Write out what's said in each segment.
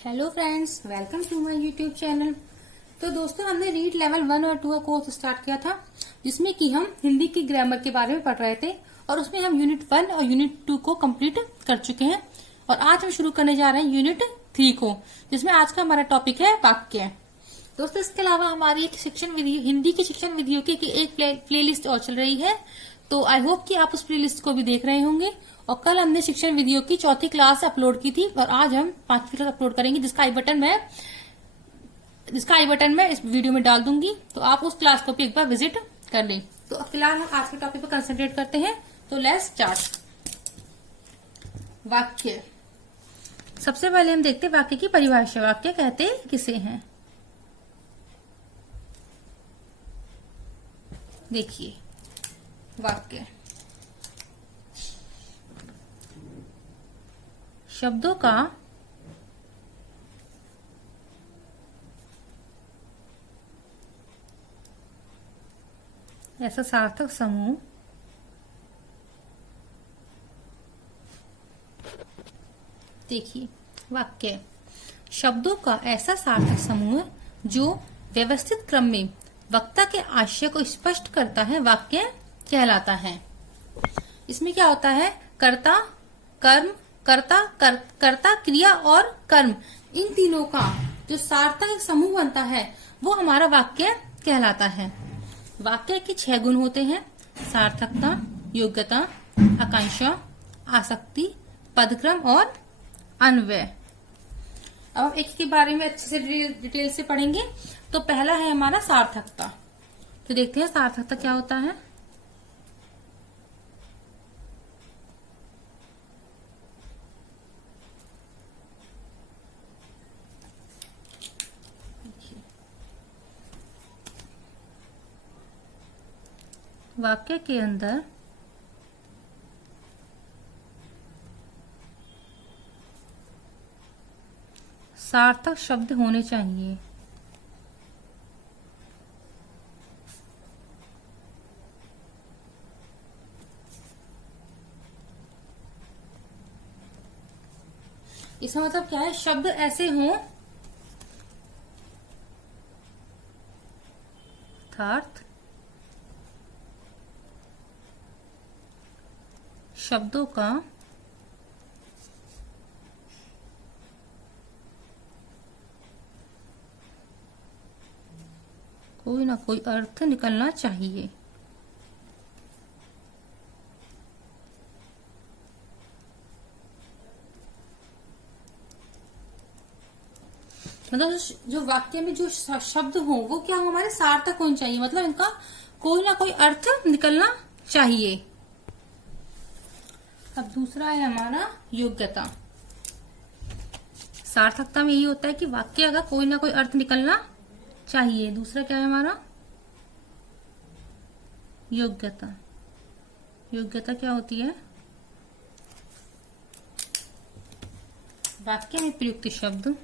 Hello friends, welcome to my YouTube channel. तो दोस्तों, हमने रीड लेवल 1 और 2 का कोर्स स्टार्ट किया था, जिसमें कि हम हिंदी की ग्रामर के बारे में पढ़ रहे थे और उसमें हम यूनिट 1 और यूनिट 2 को कंप्लीट कर चुके हैं। और आज हम शुरू करने जा रहे हैं यूनिट 3 को, जिसमें आज का हमारा टॉपिक है वाक्य। दोस्तों, इसके अलावा हमारी एक शिक्षण विधि, हिंदी की शिक्षण विधियों की एक प्लेलिस्ट और चल रही है, तो आई होप कि आप उस प्लेलिस्ट को भी देख रहे होंगे। और कल हमने शिक्षण विधियों की 4थी क्लास अपलोड की थी और आज हम 5वीं क्लास अपलोड करेंगे, जिसका आई बटन मैं इस वीडियो में डाल दूंगी, तो आप उस क्लास को भी एक बार विजिट कर लें। तो फिलहाल हम आज के टॉपिक पर कंसंट्रेट करते हैं। तो लेट्स स्टार्ट। वाक्य। सबसे पहले हम देखते हैं वाक्य की परिभाषा। वाक्य कहते किसे हैं? देखिए, वाक्य शब्दों का ऐसा सार्थक समूह देखिए, वाक्य शब्दों का ऐसा सार्थक समूह जो व्यवस्थित क्रम में वक्ता के आशय को स्पष्ट करता है, वाक्य कहलाता है। इसमें क्या होता है? कर्ता, कर्म, कर्ता, क्रिया और कर्म, इन तीनों का जो सार्थक एक समूह बनता है वो हमारा वाक्य कहलाता है। वाक्य के 6 गुण होते हैं: सार्थकता, योग्यता, आकांक्षा, आसक्ति, पदक्रम और अन्वय। अब हम एक के बारे में अच्छे से डिटेल से पढ़ेंगे। तो पहला है हमारा सार्थकता। तो देखते हैं सार्थकता क्या होता है। वाक्य के अंदर सार्थक शब्द होने चाहिए। इसका मतलब क्या है? शब्द ऐसे हों अर्थात शब्दों का कोई ना कोई अर्थ निकलना चाहिए। मतलब जो वाक्य में जो शब्द हो वो क्या हो? हमारे सार्थक होने चाहिए, मतलब इनका कोई ना कोई अर्थ निकलना चाहिए। अब दूसरा है हमारा योग्यता। सार्थकता में यही होता है कि वाक्य का कोई ना कोई अर्थ निकलना चाहिए। दूसरा क्या है हमारा? योग्यता। योग्यता क्या होती है? वाक्य में प्रयुक्त शब्द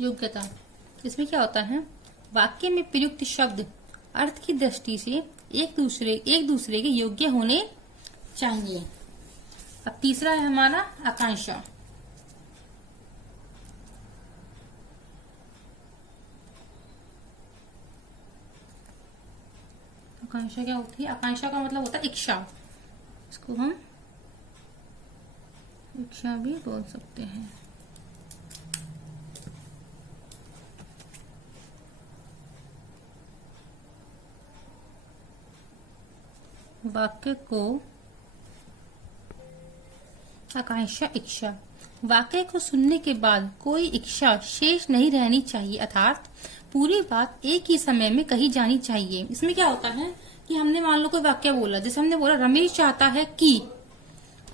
योग्यता। इसमें क्या होता है? वाक्य में प्रयुक्त शब्द अर्थ की दृष्टि से एक दूसरे के योग्य होने चाहिए। अब तीसरा है हमारा आकांक्षा। आकांक्षा क्या होती है? आकांक्षा का मतलब होता है इच्छा। इसको हम इच्छा भी बोल सकते हैं। वाक्य को आकांक्षा, इच्छा। वाक्य को सुनने के बाद कोई इच्छा शेष नहीं रहनी चाहिए, अर्थात पूरी बात एक ही समय में कही जानी चाहिए। इसमें क्या होता है कि हमने मान लो कोई वाक्य बोला, जैसे हमने बोला रमेश चाहता है कि,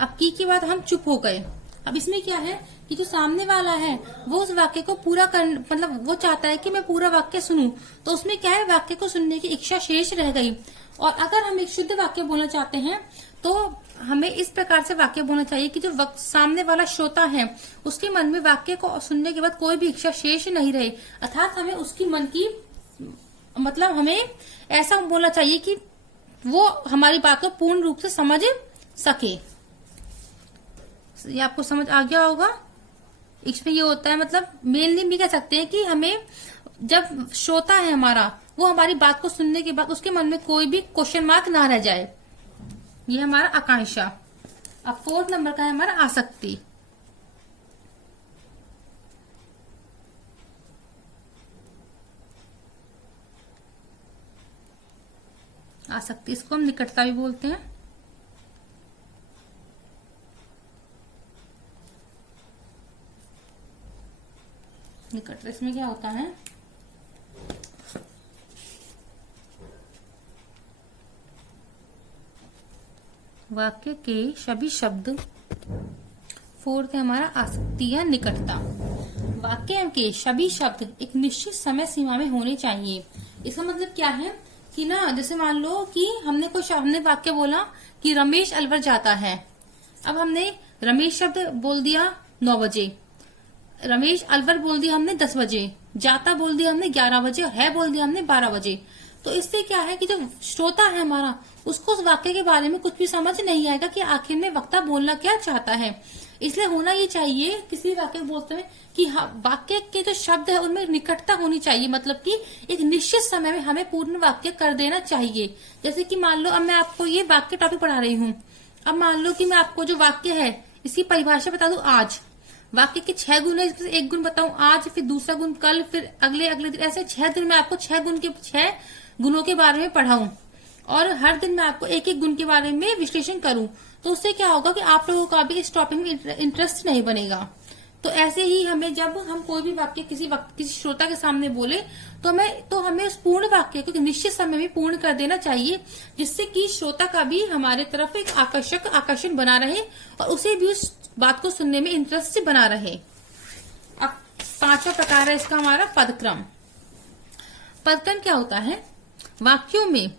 अब की के बाद हम चुप हो गए। अब इसमें क्या है कि जो सामने वाला है वो उस वाक्य को पूरा कर, मतलब वो चाहता है कि मैं पूरा वाक्य सुनूं, तो उसमें क्या है? वाक्य को सुनने की इच्छा शेष रह गई। और अगर हम एक शुद्ध वाक्य बोलना चाहते हैं तो हमें इस प्रकार से वाक्य बोलना चाहिए कि जो सामने वाला श्रोता है उसके मन में वाक्य को सुनने के बाद कोई भी इच्छा शेष नहीं रहे, अर्थात हमें उसकी मन की, मतलब हमें ऐसा बोलना चाहिए कि वो हमारी बात को पूर्ण रूप से समझ सके। ये आपको समझ आ गया होगा। इसमें ये होता है, मतलब मेनली भी कह सकते हैं कि हमें जब श्रोता है हमारा, वो हमारी बात को सुनने के बाद उसके मन में कोई भी क्वेश्चन मार्क ना रह जाए, ये हमारा आकांक्षा। अब 4th नंबर का है हमारा आसक्ति। आसक्ति, इसको हम निकटता भी बोलते हैं। निकटता, इसमें क्या होता है, वाक्य के सभी शब्द। 4th है हमारा आसक्ति या निकटता। वाक्य के सभी शब्द एक निश्चित समय सीमा में होने चाहिए। इसका मतलब क्या है कि ना, जैसे मान लो कि हमने वाक्य बोला कि रमेश अलवर जाता है। अब हमने रमेश शब्द बोल दिया 9 बजे, रमेश अलवर बोल दिया हमने 10 बजे, जाता बोल दिया हमने 11 बजे और है बोल दिया हमने 12 बजे। तो इससे क्या है कि जो श्रोता है हमारा, उसको उस वाक्य के बारे में कुछ भी समझ नहीं आएगा कि आखिर में वक्ता बोलना क्या चाहता है। इसलिए होना ये चाहिए किसी वाक्य बोलते हुए कि वाक्य के जो शब्द है उनमें निकटता होनी चाहिए, मतलब कि एक निश्चित समय में हमें पूर्ण वाक्य कर देना चाहिए। जैसे कि मान लो अब मैं आपको ये वाक्य टॉपिक पढ़ा रही हूँ। अब मान लो कि मैं आपको जो वाक्य है इसकी परिभाषा बता दूं आज। वाक्य के 6 गुण है, इसमें से 1 गुण बताऊं आज, फिर दूसरा गुण कल, फिर अगले दिन, ऐसे 6 दिन में आपको 6 गुणों के बारे में पढ़ाऊं और हर दिन मैं आपको एक एक गुण के बारे में विश्लेषण करूं। तो उससे क्या होगा कि आप लोगों का भी इस टॉपिक में इंटरेस्ट नहीं बनेगा। तो ऐसे ही हमें जब हम कोई भी वाक्य किसी श्रोता के सामने बोले तो हमें उस पूर्ण वाक्य को निश्चित समय में पूर्ण कर देना चाहिए, जिससे कि श्रोता का भी हमारे तरफ एक आकर्षण बना रहे और उसे भी उस बात को सुनने में इंटरेस्ट बना रहे। अब 5वां प्रकार है इसका हमारा पदक्रम। पदक्रम क्या होता है, वाक्यों में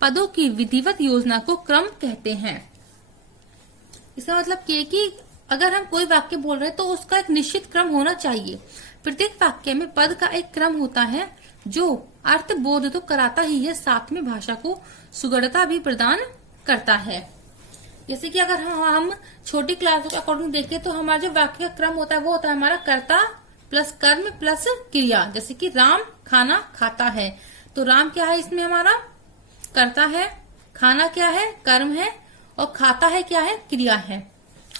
पदों की विधिवत योजना को क्रम कहते हैं। इसका मतलब ये कि अगर हम कोई वाक्य बोल रहे हैं तो उसका एक निश्चित क्रम होना चाहिए। प्रत्येक वाक्य में पद का एक क्रम होता है जो अर्थ बोध तो कराता ही है, साथ में भाषा को सुगढ़ता भी प्रदान करता है। जैसे कि अगर हम छोटी क्लास के अकॉर्डिंग देखें तो हमारा जो वाक्य का क्रम होता है वो होता है हमारा कर्ता प्लस कर्म प्लस क्रिया। जैसे कि राम खाना खाता है, तो राम क्या है इसमें हमारा कर्ता है, खाना क्या है कर्म है और खाता है क्या है क्रिया है।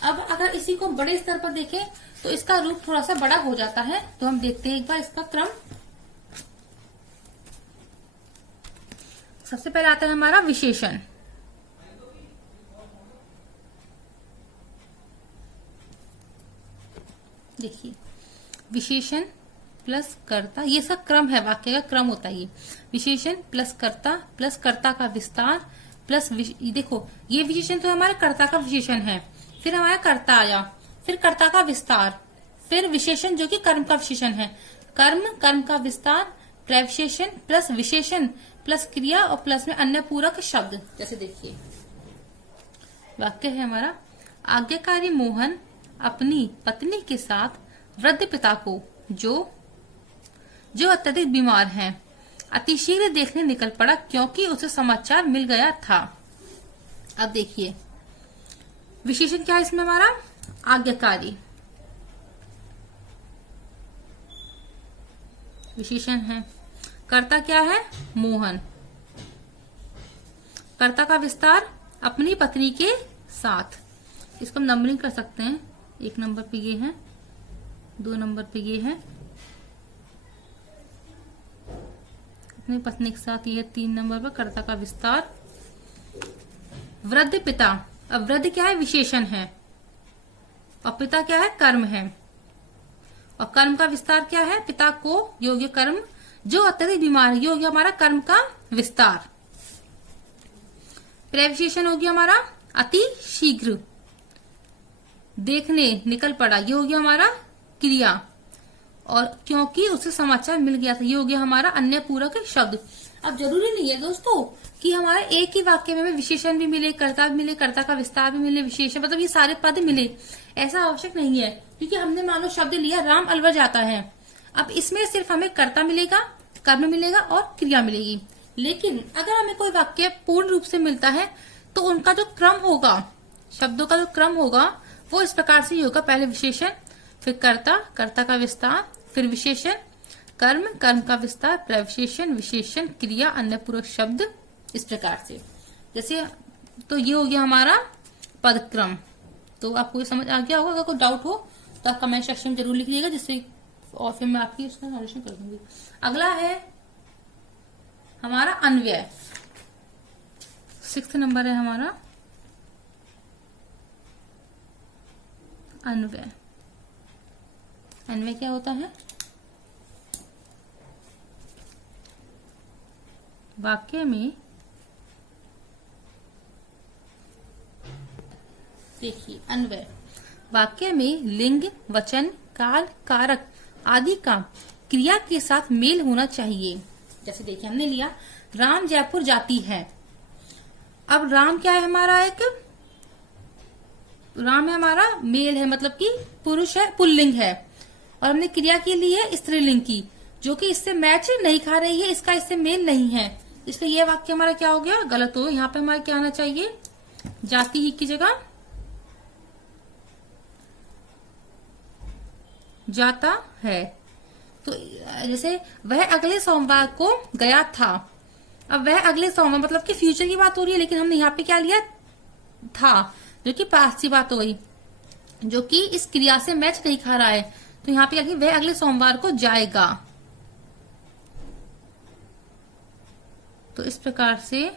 अब अगर इसी को बड़े स्तर पर देखें तो इसका रूप थोड़ा सा बड़ा हो जाता है। तो हम देखते हैं एक बार इसका क्रम। सबसे पहले आता है हमारा विशेषण। देखिए, विशेषण प्लस कर्ता, ये सब क्रम है, वाक्य का क्रम होता है ये। विशेषण प्लस कर्ता का विस्तार प्लस देखो ये विशेषण तो हमारे कर्ता का विशेषण है, फिर हमारा कर्ता आया, फिर कर्ता का विस्तार, फिर विशेषण जो कि कर्म का विशेषण है, कर्म का विस्तार, प्रविशेषण प्लस विशेषण प्लस क्रिया और प्लस में अन्य पूरक शब्द। जैसे देखिए वाक्य है हमारा, आज्ञाकारी मोहन अपनी पत्नी के साथ वृद्ध पिता को जो अत्यधिक बीमार हैं अतिशीघ्र देखने निकल पड़ा, क्योंकि उसे समाचार मिल गया था। अब देखिए विशेषण क्या है इसमें हमारा, आज्ञाकारी विशेषण है, कर्ता क्या है मोहन, कर्ता का विस्तार अपनी पत्नी के साथ। इसको हम नंबरिंग कर सकते हैं, 1 नंबर पे ये है, 2 नंबर पे ये है, अपनी पत्नी के साथ ये 3 नंबर पर कर्ता का विस्तार। वृद्ध पिता, अब वृद्ध क्या है विशेषण है और पिता क्या है कर्म है, और कर्म का विस्तार क्या है पिता को योग्य कर्म जो अत्यधिक बीमार है, योग्य हमारा कर्म का विस्तार। प्रविशेषण हो गया हमारा अति शीघ्र देखने निकल पड़ा, ये हो गया हमारा क्रिया, और क्योंकि उसे समाचार मिल गया था, ये हो गया हमारा अन्य पूरक शब्द। अब जरूरी नहीं है दोस्तों कि हमारा एक ही वाक्य में विशेषण भी मिले, कर्ता भी मिले, कर्ता का विस्तार भी मिले, विशेषण मतलब ये सारे पद मिले, ऐसा आवश्यक नहीं है। क्योंकि हमने मान लो शब्द लिया राम अलवर जाता है, अब इसमें सिर्फ हमें कर्ता मिलेगा, कर्म मिलेगा और क्रिया मिलेगी। लेकिन अगर हमें कोई वाक्य पूर्ण रूप से मिलता है तो उनका जो क्रम होगा, शब्दों का जो क्रम होगा वो इस प्रकार से होगा, पहले विशेषण, फिर कर्ता, कर्ता का विस्तार, फिर विशेषण, कर्म, कर्म का विस्तार, प्रविशेषण, विशेषण, क्रिया, अन्य पूरक शब्द, इस प्रकार से। जैसे तो ये हो गया हमारा पदक्रम। तो आपको ये समझ आ गया होगा। अगर कोई डाउट हो तो आप कमेंट सेक्शन में जरूर लिखिएगा, जिससे और फिर मैं आपकी उसका सॉल्यूशन कर दूंगी। अगला है हमारा अन्वय। 6th नंबर है हमारा अन्वय। अन्वय क्या होता है? वाक्य में देखिए, अन्वय वाक्य में लिंग, वचन, काल, कारक आदि का क्रिया के साथ मेल होना चाहिए। जैसे देखिए, हमने लिया राम जयपुर जाती है। अब राम क्या है हमारा? एक राम है हमारा मेल है, मतलब कि पुरुष है, पुल्लिंग है, और हमने क्रिया के लिए है स्त्रीलिंग की, जो कि इससे मैच नहीं खा रही है, इसका इससे मेल नहीं है। इसलिए यह वाक्य हमारा क्या हो गया? गलत हो। यहाँ पे हमारा क्या आना चाहिए? जाती ही की जगह जाता है। तो जैसे वह अगले सोमवार को गया था। अब वह अगले सोमवार मतलब कि फ्यूचर की बात हो रही है, लेकिन हमने यहाँ पे क्या लिया? था, जो कि पास्ट की बात हो गई, जो कि इस क्रिया से मैच नहीं खा रहा है। तो यहाँ पे क्या, वह अगले सोमवार को जाएगा। तो इस प्रकार से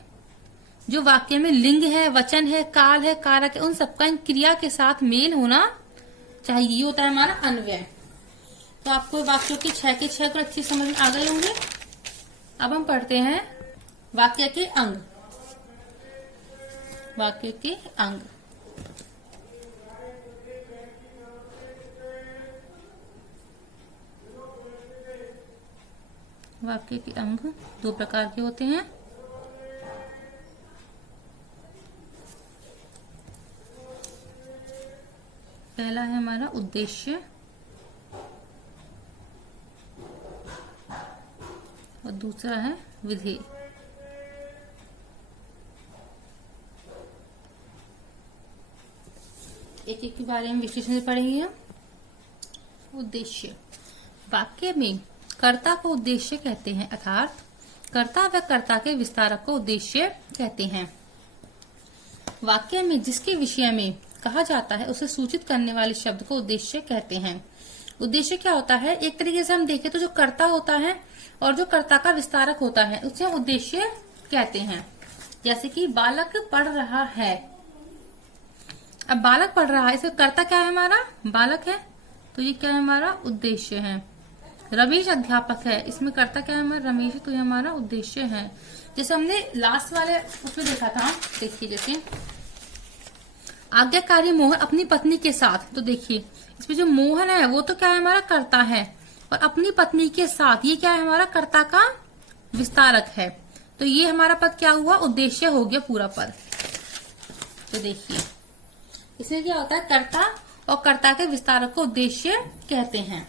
जो वाक्य में लिंग है, वचन है, काल है, कारक है, उन सबका इन क्रिया के साथ मेल होना चाहिए। ये होता है हमारा अन्वय। तो आपको वाक्यों के 6 के 6 को अच्छी समझ में आ गए होंगे। अब हम पढ़ते हैं वाक्य के अंग। वाक्य के अंग। वाक्य के अंग 2 प्रकार के होते हैं। पहला है हमारा उद्देश्य और दूसरा है विधेय। एक एक के बारे में विश्लेषण से पढ़ेंगे हम। उद्देश्य, वाक्य में कर्ता को उद्देश्य कहते हैं, अर्थात कर्ता व कर्ता के विस्तारक को उद्देश्य कहते हैं। वाक्य में जिसके विषय में कहा जाता है उसे सूचित करने वाले शब्द को उद्देश्य कहते हैं। उद्देश्य क्या होता है? एक तरीके से हम देखें तो जो कर्ता होता है और जो कर्ता का विस्तारक होता है उसे हम उद्देश्य कहते हैं। जैसे कि बालक पढ़ रहा है। अब बालक पढ़ रहा है, इसमें कर्ता क्या है हमारा? बालक है, तो ये क्या है हमारा? उद्देश्य है। रमेश अध्यापक है, इसमें कर्ता क्या है हमारा? रमेश, तो ये हमारा उद्देश्य है। जैसे हमने लास्ट वाले उसमें देखा था, देखिए जैसे आज्ञाकारी मोहन अपनी पत्नी के साथ, तो देखिए इसमें जो मोहन है वो तो क्या है हमारा? कर्ता है, और अपनी पत्नी के साथ ये क्या है हमारा? कर्ता का विस्तारक है। तो ये हमारा पद क्या हुआ? उद्देश्य हो गया पूरा पद। तो देखिए इसमें क्या होता है? कर्ता और कर्ता के विस्तारक को उद्देश्य कहते हैं।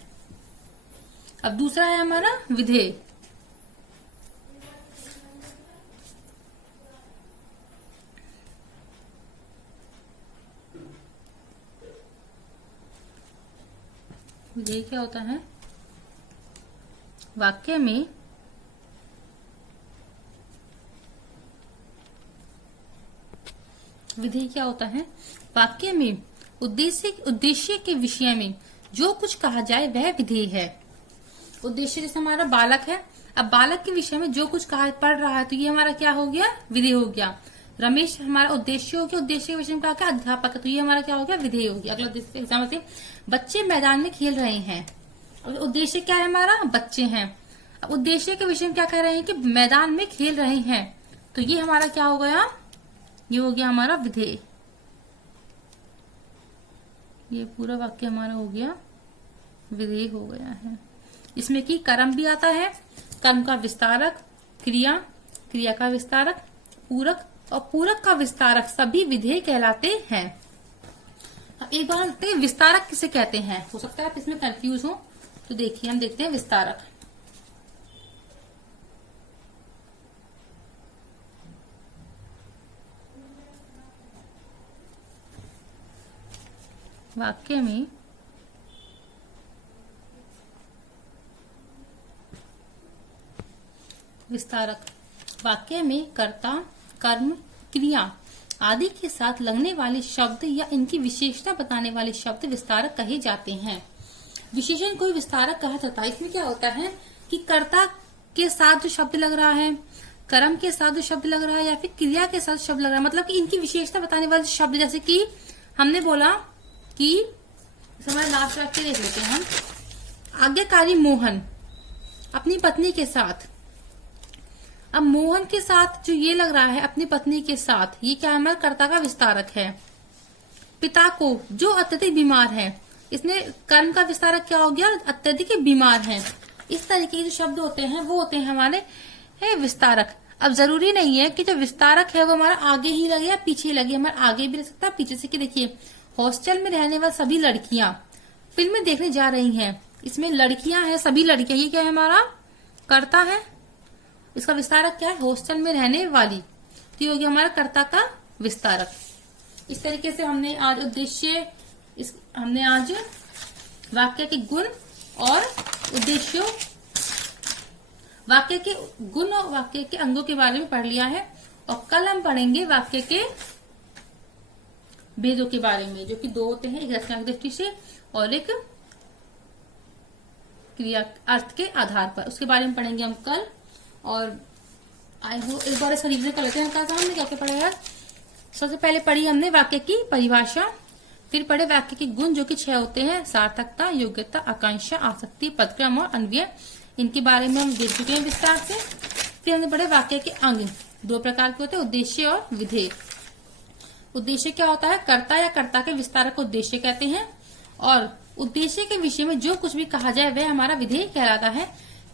अब दूसरा है हमारा विधेय। विधेय क्या होता है? वाक्य में विधेय क्या होता है? वाक्य में उद्देश्य के विषय में जो कुछ कहा जाए वह विधेय है। उद्देश्य जैसे हमारा बालक है, अब बालक के विषय में जो कुछ कहा पढ़ रहा है तो ये हमारा क्या हो गया? विधेय हो गया। रमेश हमारा उद्देश्य हो गया, उद्देश्य के विषय में कहा क्या? अध्यापक है, तो ये हमारा क्या हो गया? विधेय हो गया। अगला एग्जाम्पल से बच्चे मैदान में खेल रहे हैं। अब उद्देश्य क्या है हमारा? बच्चे हैं। अब उद्देश्य के विषय में क्या कह रहे हैं कि मैदान में खेल रहे हैं, तो ये हमारा क्या हो गया? ये हो गया हमारा विधेय। ये पूरा वाक्य हमारा हो गया विधेय हो गया है। इसमें कि कर्म भी आता है, कर्म का विस्तारक, क्रिया, क्रिया का विस्तारक, पूरक और पूरक का विस्तारक सभी विधेय कहलाते हैं। एक बार देखते हैं विस्तारक किसे कहते हैं। हो सकता है आप इसमें कंफ्यूज हो, तो देखिए हम देखते हैं विस्तारक। वाक्य में विस्तारक। वाक्य में कर्ता, कर्म, क्रिया आदि के साथ लगने वाले शब्द या इनकी विशेषता बताने वाले शब्द विस्तारक कहे जाते हैं। विशेषण कोई विस्तारक कहा जाता है। इसमें क्या होता है कि कर्ता के साथ जो शब्द लग रहा है, कर्म के साथ जो शब्द लग रहा है, या फिर क्रिया के साथ शब्द लग रहा है, मतलब कि इनकी विशेषता बताने वाले शब्द, जैसे कि हमने बोला कि हमारा लास्ट वाक्य देख लेते हैं हम। आज्ञाकारी मोहन अपनी पत्नी के साथ। अब मोहन के साथ जो ये लग रहा है अपनी पत्नी के साथ, ये क्या हमारा कर्ता का विस्तारक है। पिता को जो अत्यधिक बीमार है, इसमें कर्म का विस्तारक क्या हो गया, अत्यधिक बीमार है। इस तरीके के जो शब्द होते हैं वो होते हैं हमारे विस्तारक। अब जरूरी नहीं है कि जो विस्तारक है वो हमारा आगे ही लगे या पीछे लगे, हमारा आगे भी रह सकता है पीछे से। कि देखिए हॉस्टल में रहने वाली सभी लड़कियां फिल्म देखने जा रही हैं, इसमें लड़कियां हैं, सभी लड़कियां, ये क्या है हमारा कर्ता है। इसका विस्तारक क्या है, हॉस्टल में रहने वाली, तो ये हो गया हमारा कर्ता का विस्तारक। इस तरीके से हमने आज हमने आज वाक्य के गुण और उद्देश्यों, वाक्य के गुण और वाक्य के अंगों के बारे में पढ़ लिया है। और कल हम पढ़ेंगे वाक्य के भेदों के बारे में, जो कि दो होते हैं, एक रचनात्मक दृष्टि से और एक क्रिया अर्थ के आधार पर। उसके बारे में पढ़ेंगे हम कल। और आई हो एक बार इसका रिविजन कर लेते हैं। कल हमने क्या क्या पढ़ा है। सबसे पहले पढ़ी हमने वाक्य की परिभाषा, फिर पढ़े वाक्य के गुण जो कि 6 होते हैं, सार्थकता, योग्यता, आकांक्षा, आसक्ति, पदक्रम और अन्वय। इनके बारे में हम देख चुके हैं विस्तार से। फिर हमने पढ़े वाक्य के अंग, 2 प्रकार के होते हैं, उद्देश्य और विधेय। उद्देश्य क्या होता है, कर्ता या कर्ता के विस्तारक को उद्देश्य कहते हैं। और उद्देश्य के विषय में जो कुछ भी कहा जाए वह हमारा विधेय कहलाता है।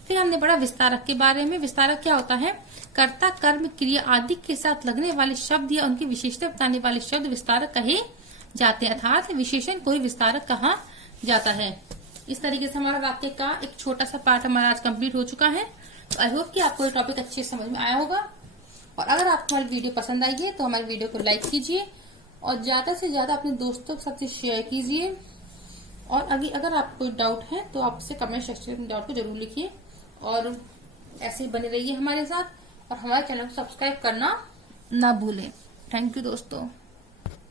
फिर हमने पढ़ा विस्तारक के बारे में। विस्तारक क्या होता है, कर्ता, कर्म, क्रिया आदि के साथ लगने वाले शब्द या उनकी विशेषता बताने वाले शब्द विस्तारक कहे जाते हैं, अर्थात विशेषण कोई विस्तारक कहा जाता है। इस तरीके से हमारा वाक्य का एक छोटा सा पार्ट हमारा आज कंप्लीट हो चुका है। तो आई होप कि आपको ये टॉपिक अच्छे से समझ में आया होगा। और अगर आपको हमारी वीडियो पसंद आई है तो हमारी वीडियो को लाइक कीजिए और ज्यादा से ज्यादा अपने दोस्तों के साथ शेयर कीजिए। और अगर आपको कोई डाउट है तो आप उसे कमेंट सेक्शन में डाउट को जरूर लिखिए। और ऐसे ही बने रहिए हमारे साथ और हमारे चैनल को सब्सक्राइब करना ना भूलें। थैंक यू दोस्तों।